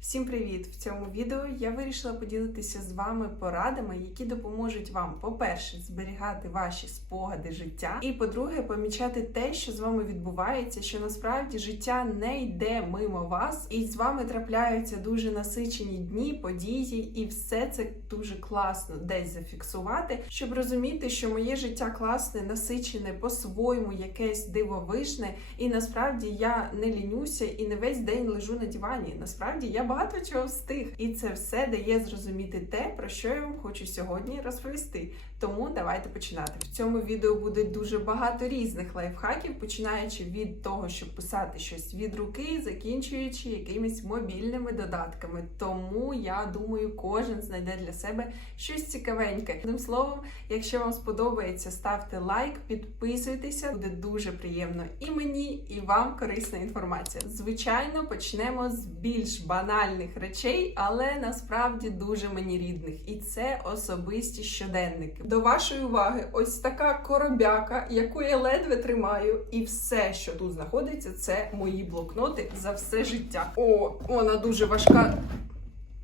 Всім привіт! В цьому відео я вирішила поділитися з вами порадами, які допоможуть вам, по-перше, зберігати ваші спогади життя, і по-друге, помічати те, що з вами відбувається, що насправді життя не йде мимо вас, і з вами трапляються дуже насичені дні, події, і все це дуже класно десь зафіксувати, щоб розуміти, що моє життя класне, насичене, по-своєму, якесь дивовижне, і насправді я не лінюся і не весь день лежу на дивані. Насправді я багато чого встиг, і це все дає зрозуміти те, про що я вам хочу сьогодні розповісти. Тому давайте починати. В цьому відео буде дуже багато різних лайфхаків, починаючи від того, щоб писати щось від руки, закінчуючи якимись мобільними додатками. Тому я думаю, кожен знайде для себе щось цікавеньке. Одним словом, якщо вам сподобається, ставте лайк, підписуйтеся, буде дуже приємно і мені, і вам корисна інформація. Звичайно, почнемо з більш банальних речей, але насправді дуже мені рідних, і це особисті щоденники. До вашої уваги, ось така коробяка, яку я ледве тримаю, і все, що тут знаходиться, це мої блокноти за все життя. О, вона дуже важка.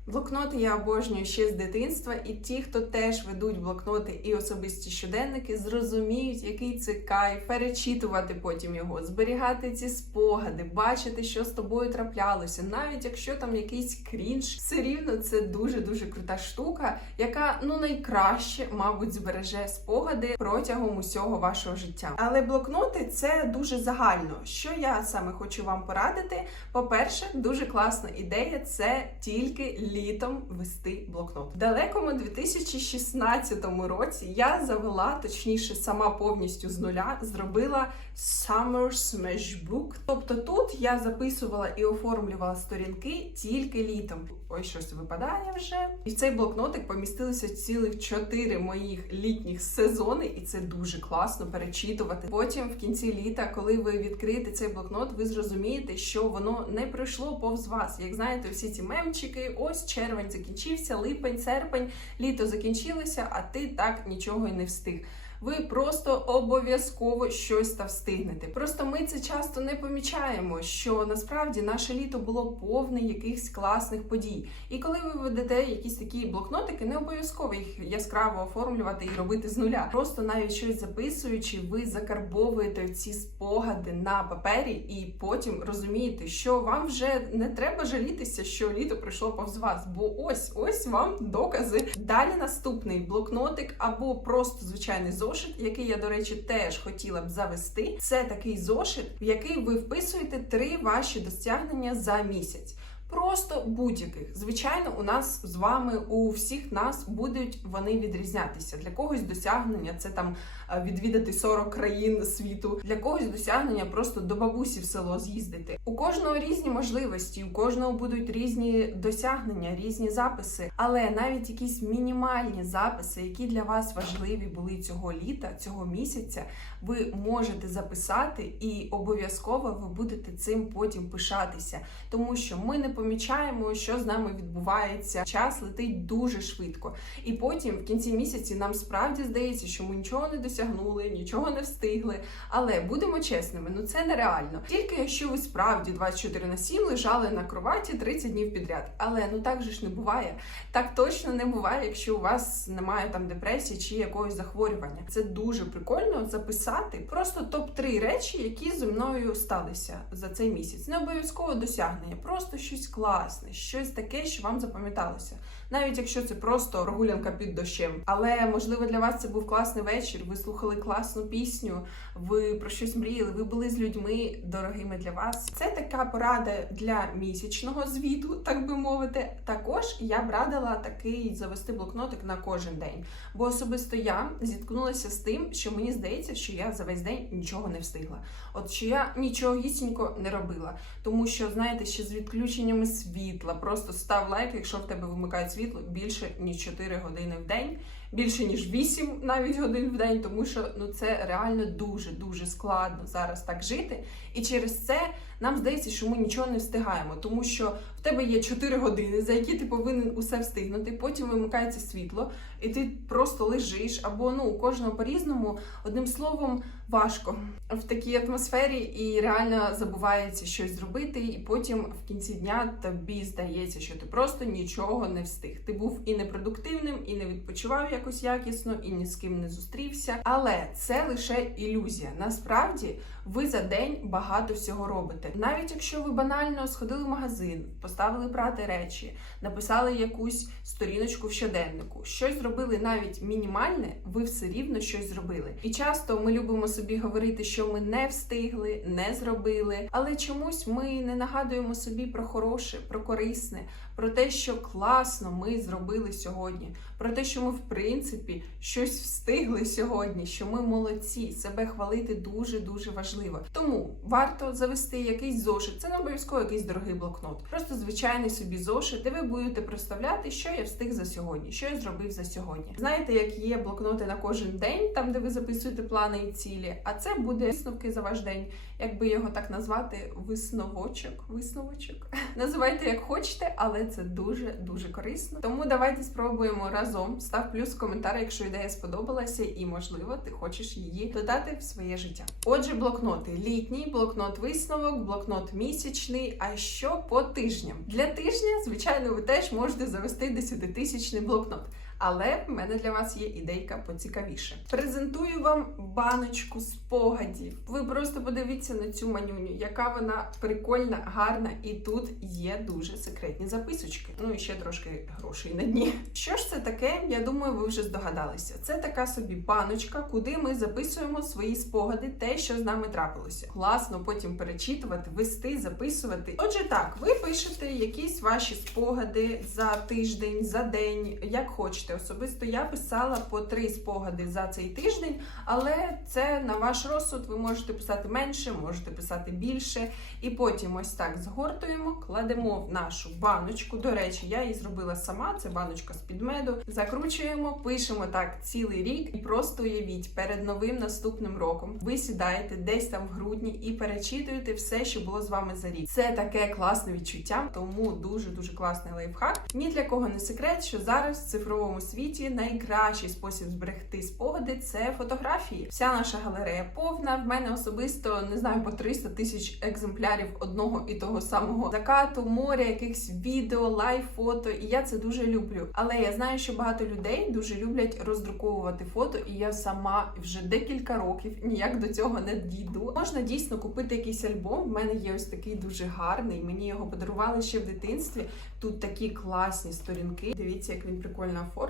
Блокноти я обожнюю ще з дитинства, і ті, хто теж ведуть блокноти і особисті щоденники, зрозуміють, який це кайф, перечитувати потім його, зберігати ці спогади, бачити, що з тобою траплялося, навіть якщо там якийсь крінж, все рівно це дуже дуже крута штука, яка ну найкраще, мабуть, збереже спогади протягом усього вашого життя. Але блокноти це дуже загально. Що я саме хочу вам порадити? По-перше, дуже класна ідея це тільки літом вести блокнот. В далекому 2016 році я завела, точніше, сама повністю з нуля зробила Summer Smash Book. Тобто тут я записувала і оформлювала сторінки тільки літом. Ой, щось випадає вже. І в цей блокнотик помістилися цілих чотири моїх літніх сезони, і це дуже класно перечитувати. Потім, в кінці літа, коли ви відкриєте цей блокнот, ви зрозумієте, що воно не пройшло повз вас. Як знаєте, всі ці мемчики, ось червень закінчився, липень, серпень, літо закінчилося, а ти так нічого й не встиг. Ви просто обов'язково щось та встигнете. Просто ми це часто не помічаємо, що насправді наше літо було повне якихось класних подій. І коли ви ведете якісь такі блокнотики, не обов'язково їх яскраво оформлювати і робити з нуля. Просто навіть щось записуючи, ви закарбовуєте ці спогади на папері, і потім розумієте, що вам вже не треба жалітися, що літо пройшло повз вас, бо ось ось вам докази. Далі наступний блокнотик або просто звичайний зошит, який я, до речі, теж хотіла б завести. Це такий зошит, в який ви вписуєте три ваші досягнення за місяць. Просто будь-яких. Звичайно, у нас з вами, у всіх нас будуть вони відрізнятися. Для когось досягнення це там е, відвідати 40 країн світу, для когось досягнення просто до бабусі в село з'їздити. У кожного різні можливості, у кожного будуть різні досягнення, різні записи. Але навіть якісь мінімальні записи, які для вас важливі були цього літа, цього місяця, ви можете записати, і обов'язково ви будете цим потім пишатися, тому що ми не помічаємо, що з нами відбувається. Час летить дуже швидко. І потім, в кінці місяці, нам справді здається, що ми нічого не досягнули, нічого не встигли. Але будемо чесними, ну це нереально. Тільки якщо ви справді 24 на 7 лежали на кроваті 30 днів підряд. Але ну так же ж не буває. Так точно не буває, якщо у вас немає там депресії чи якогось захворювання. Це дуже прикольно записати просто топ-3 речі, які зі мною сталися за цей місяць. Не обов'язково досягнення, просто щось класне, щось таке, що вам запам'яталося. Навіть якщо це просто прогулянка під дощем. Але можливо для вас це був класний вечір. Ви слухали класну пісню, ви про щось мріяли, ви були з людьми дорогими для вас. Це така порада для місячного звіту, так би мовити. Також я б радила такий завести блокнотик на кожен день. Бо особисто я зіткнулася з тим, що мені здається, що я за весь день нічого не встигла. От що я нічого гісінько не робила. Тому що, знаєте, ще з відключеннями світла, просто став лайк, якщо в тебе вимикають світло більше ніж 4 години в день. більше ніж 8 навіть годин в день, тому що ну це реально дуже дуже складно зараз так жити. І через це нам здається, що ми нічого не встигаємо, тому що тебе є 4 години, за які ти повинен усе встигнути. Потім вимикається світло, і ти просто лежиш, або ну у кожного по-різному. Одним словом, важко в такій атмосфері, і реально забувається щось зробити. І потім в кінці дня тобі здається, що ти просто нічого не встиг. Ти був і непродуктивним, і не відпочивав якось якісно, і ні з ким не зустрівся. Але це лише ілюзія. Насправді ви за день багато всього робите. Навіть якщо ви банально сходили в магазин, поставили прати речі, написали якусь сторіночку в щоденнику, щось зробили навіть мінімальне, ви все рівно щось зробили. І часто ми любимо собі говорити, що ми не встигли, не зробили, але чомусь ми не нагадуємо собі про хороше, про корисне, про те, що класно ми зробили сьогодні, про те, що ми в принципі щось встигли сьогодні, що ми молодці, себе хвалити дуже дуже важливо. Тому варто завести якийсь зошит. Це не обов'язково якийсь дорогий блокнот, просто звичайний собі зошит, де ви будете проставляти, що я встиг за сьогодні, що я зробив за сьогодні. Знаєте, як є блокноти на кожен день, там де ви записуєте плани і цілі. А це буде висновки за ваш день. Якби його так назвати, висновочок, висновочок. Називайте як хочете, але це дуже дуже корисно. Тому давайте спробуємо разом. Став плюс в коментар, якщо ідея сподобалася, і можливо ти хочеш її додати в своє життя. Отже, блокноти літній, блокнот висновок, блокнот місячний. А що по тижням? Для тижня, звичайно, ви теж можете завести 10-тисячний блокнот. Але в мене для вас є ідейка поцікавіше. Презентую вам баночку спогадів. Ви просто подивіться на цю манюню, яка вона прикольна, гарна, і тут є дуже секретні записочки. Ну і ще трошки грошей на дні. Що ж це таке? Я думаю, ви вже здогадалися. Це така собі баночка, куди ми записуємо свої спогади, те, що з нами трапилося. Класно потім перечитувати, вести, записувати. Отже, так, ви пишете якісь ваші спогади за тиждень, за день, як хочете. Особисто я писала по три спогади за цей тиждень, але це на ваш розсуд. Ви можете писати менше, можете писати більше. І потім ось так згортуємо, кладемо в нашу баночку. До речі, я її зробила сама. Це баночка з під меду. Закручуємо, пишемо так цілий рік, і просто уявіть, перед новим наступним роком ви сідаєте десь там в грудні і перечитуєте все, що було з вами за рік. Це таке класне відчуття, тому дуже дуже класний лайфхак. Ні для кого не секрет, що зараз в цифровому світі найкращий спосіб зберегти спогади це фотографії. Вся наша галерея повна. В мене особисто не знаю по 300 тисяч екземплярів одного і того самого закату, моря, якихось відео, лайв фото. І я це дуже люблю. Але я знаю, що багато людей дуже люблять роздруковувати фото, і я сама вже декілька років ніяк до цього не дійду. Можна дійсно купити якийсь альбом. В мене є ось такий дуже гарний. Мені його подарували ще в дитинстві. Тут такі класні сторінки. Дивіться, як він прикольно оформлений.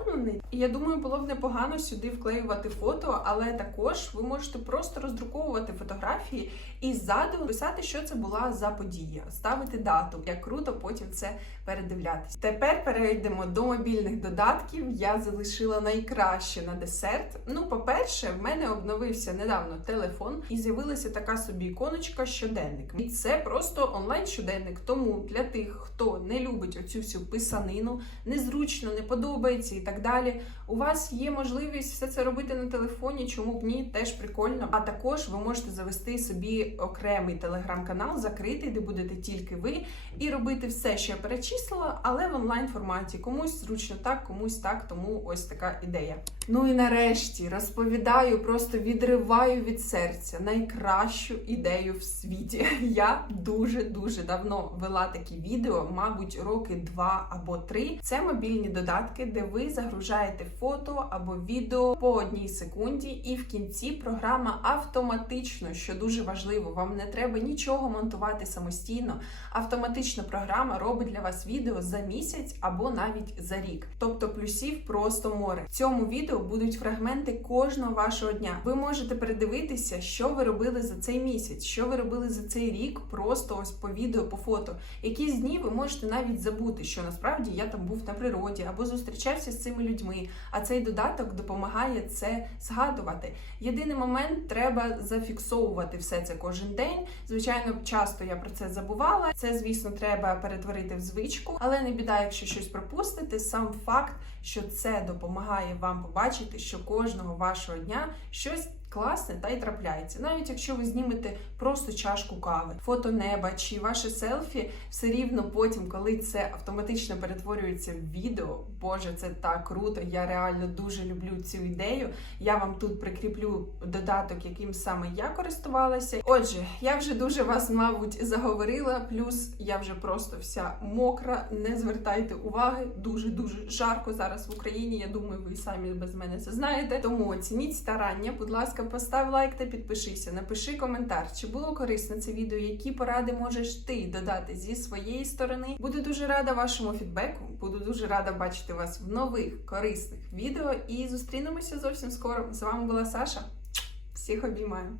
І я думаю, було б непогано сюди вклеювати фото, але також ви можете просто роздруковувати фотографії і ззаду писати, що це була за подія, ставити дату. Як круто потім це передивлятися. Тепер перейдемо до мобільних додатків. Я залишила найкраще на десерт. Ну, по-перше, в мене обновився недавно телефон і з'явилася така собі іконочка щоденник. І це просто онлайн щоденник. Тому для тих, хто не любить оцю всю писанину, незручно, не подобається так далі. У вас є можливість все це робити на телефоні, чому б ні, теж прикольно. А також ви можете завести собі окремий телеграм-канал, закритий, де будете тільки ви, і робити все, що я перечислила, але в онлайн форматі. Комусь зручно так, комусь так, тому ось така ідея. Ну і нарешті розповідаю, просто відриваю від серця найкращу ідею в світі. Я дуже дуже давно вела такі відео, мабуть, роки два або три. Це мобільні додатки, де ви загружаєте фото або відео по одній секунді, і в кінці програма автоматично, що дуже важливо, вам не треба нічого монтувати самостійно. Автоматично програма робить для вас відео за місяць або навіть за рік. Тобто плюсів просто море. В цьому відео будуть фрагменти кожного вашого дня. Ви можете передивитися, що ви робили за цей місяць, що ви робили за цей рік, просто ось по відео, по фото. Якісь дні ви можете навіть забути, що насправді я там був на природі або зустрічався з цими людьми. А цей додаток допомагає це згадувати. Єдиний момент треба зафіксовувати все це кожен день. Звичайно, часто я про це забувала. Це, звісно, треба перетворити в звичку, але не біда, якщо щось пропустити. Сам факт, що це допомагає вам побачити, що кожного вашого дня щось. Класне та й трапляється, навіть якщо ви знімете просто чашку кави, фото неба чи ваше селфі, все рівно потім, коли це автоматично перетворюється в відео. Боже, це так круто! Я реально дуже люблю цю ідею. Я вам тут прикріплю додаток, яким саме я користувалася. Отже, я вже дуже вас, мабуть, заговорила. Плюс я вже просто вся мокра. Не звертайте уваги, дуже дуже жарко зараз в Україні. Я думаю, ви самі без мене це знаєте. Тому оцініть старання. Будь ласка, постав лайк та підпишися. Напиши коментар, чи було корисно це відео, які поради можеш ти додати зі своєї сторони. Буду дуже рада вашому фідбеку. Буду дуже рада бачити вас в нових корисних відео. І зустрінемося зовсім скоро. З вами була Саша. Всіх обіймаю.